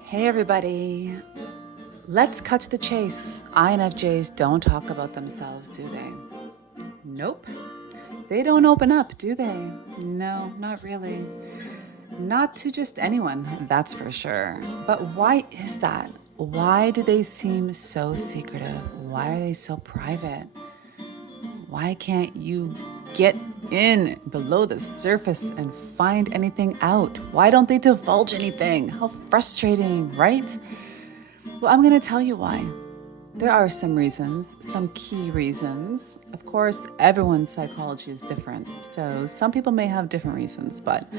Hey everybody, let's cut to the chase. INFJs don't talk about themselves, do they? Nope. They don't open up, do they? No, not really. Not to just anyone, that's for sure. But why is that? Why do they seem so secretive? Why are they so private? Why can't you get in below the surface and find anything out? Why don't they divulge anything? How frustrating, right? Well, I'm going to tell you why. There are some reasons, some key reasons. Of course, everyone's psychology is different, so some people may have different reasons, but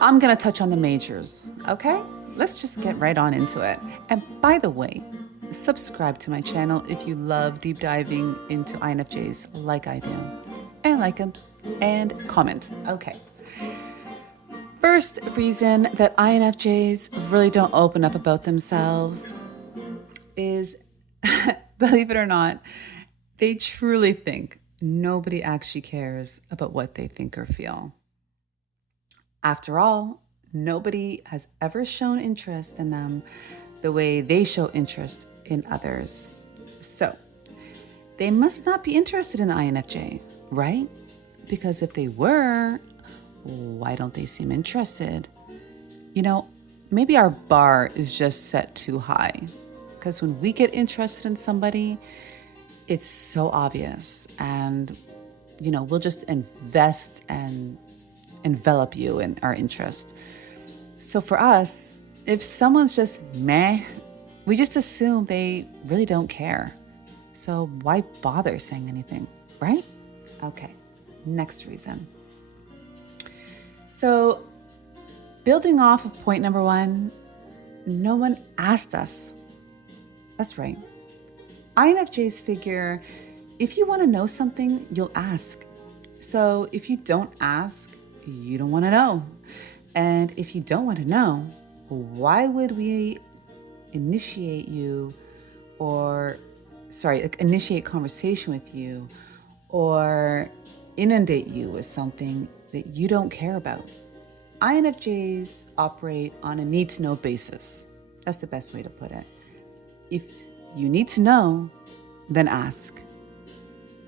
I'm going to touch on the majors, okay? Let's just get right on into it. And by the way, subscribe to my channel if you love deep diving into INFJs like I do. And like them and comment. Okay. First reason that INFJs really don't open up about themselves is, believe it or not, they truly think nobody actually cares about what they think or feel. After all, nobody has ever shown interest in them the way they show interest in others. So, they must not be interested in the INFJ, right? Because if they were, why don't they seem interested? Maybe our bar is just set too high. Because when we get interested in somebody, it's so obvious. And, we'll just invest and envelop you in our interest. So for us, if someone's just meh, we just assume they really don't care. So why bother saying anything, right? Okay, next reason. So building off of point number one, no one asked us. That's right. INFJs figure if you want to know something, you'll ask. So if you don't ask, you don't want to know. And if you don't want to know, why would we initiate conversation with you or inundate you with something that you don't care about? INFJs operate on a need-to-know basis. That's the best way to put it. If you need to know, then ask.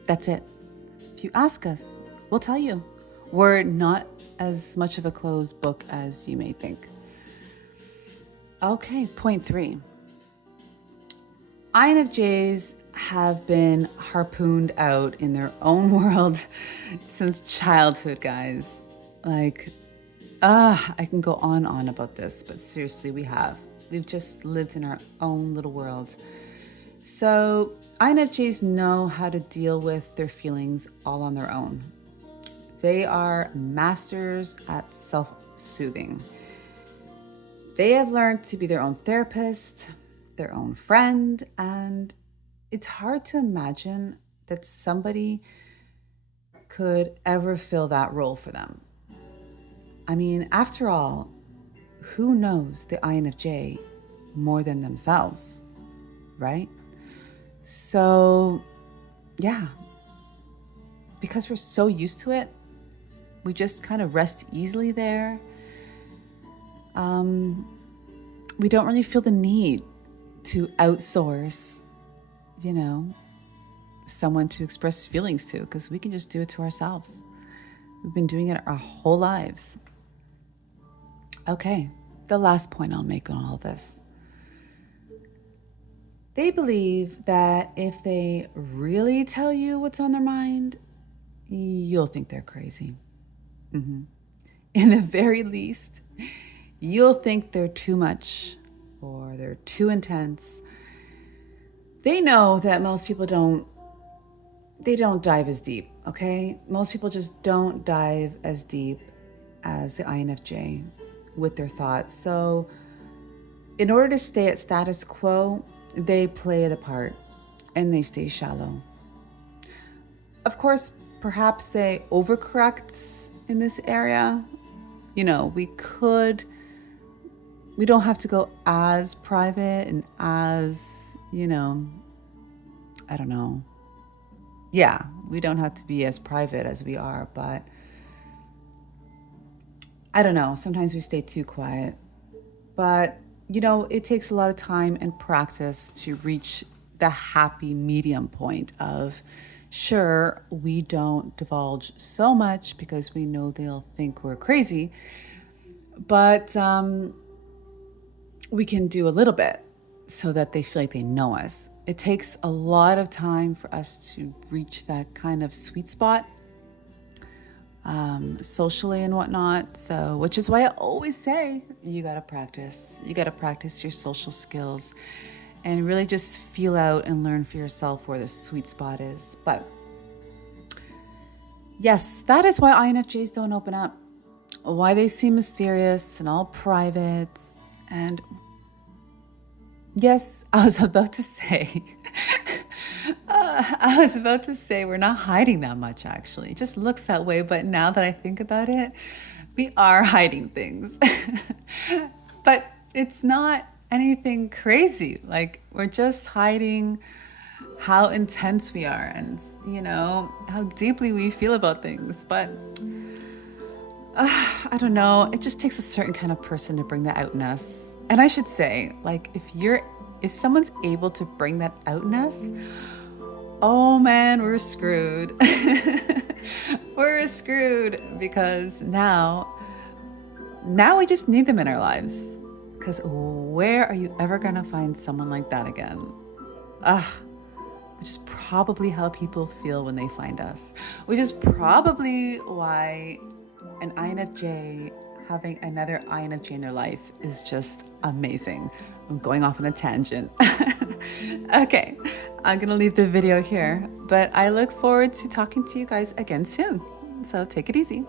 That's it. If you ask us, we'll tell you. We're not as much of a closed book as you may think. Okay, point three. INFJs have been harpooned out in their own world since childhood, guys. I can go on about this, but seriously, we have. We've just lived in our own little world. So INFJs know how to deal with their feelings all on their own. They are masters at self-soothing. They have learned to be their own therapist, their own friend, and it's hard to imagine that somebody could ever fill that role for them. I mean, after all, who knows the INFJ more than themselves, right? So, yeah, because we're so used to it, we just kind of rest easily there. We don't really feel the need to outsource, someone to express feelings to, because we can just do it to ourselves. We've been doing it our whole lives. Okay, the last point I'll make on all this. They believe that if they really tell you what's on their mind, you'll think they're crazy. In the very least, you'll think they're too much or they're too intense. They know that most people don't dive as deep, okay? Most people just don't dive as deep as the INFJ with their thoughts. So in order to stay at status quo, they play the part and they stay shallow. Of course, perhaps they overcorrect in this area. We don't have to go as private and as, I don't know. Yeah, we don't have to be as private as we are, but I don't know. Sometimes we stay too quiet. But it takes a lot of time and practice to reach the happy medium point of, sure, we don't divulge so much because we know they'll think we're crazy, but we can do a little bit so that they feel like they know us. It takes a lot of time for us to reach that kind of sweet spot socially and whatnot. So, which is why I always say you got to practice. You got to practice your social skills and really just feel out and learn for yourself where the sweet spot is. But yes, that is why INFJs don't open up, why they seem mysterious and all private. And yes, I was about to say, we're not hiding that much, actually. It just looks that way. But now that I think about it, we are hiding things. But it's not anything crazy. Like, we're just hiding how intense we are and, how deeply we feel about things. But I don't know. It just takes a certain kind of person to bring that out in us. And I should say, like, if someone's able to bring that out in us, oh man, we're screwed. We're screwed because now we just need them in our lives. Because where are you ever going to find someone like that again? Which is probably how people feel when they find us. Which is probably why an INFJ having another INFJ in their life is just amazing. I'm going off on a tangent. Okay, I'm gonna leave the video here, but I look forward to talking to you guys again soon. So take it easy.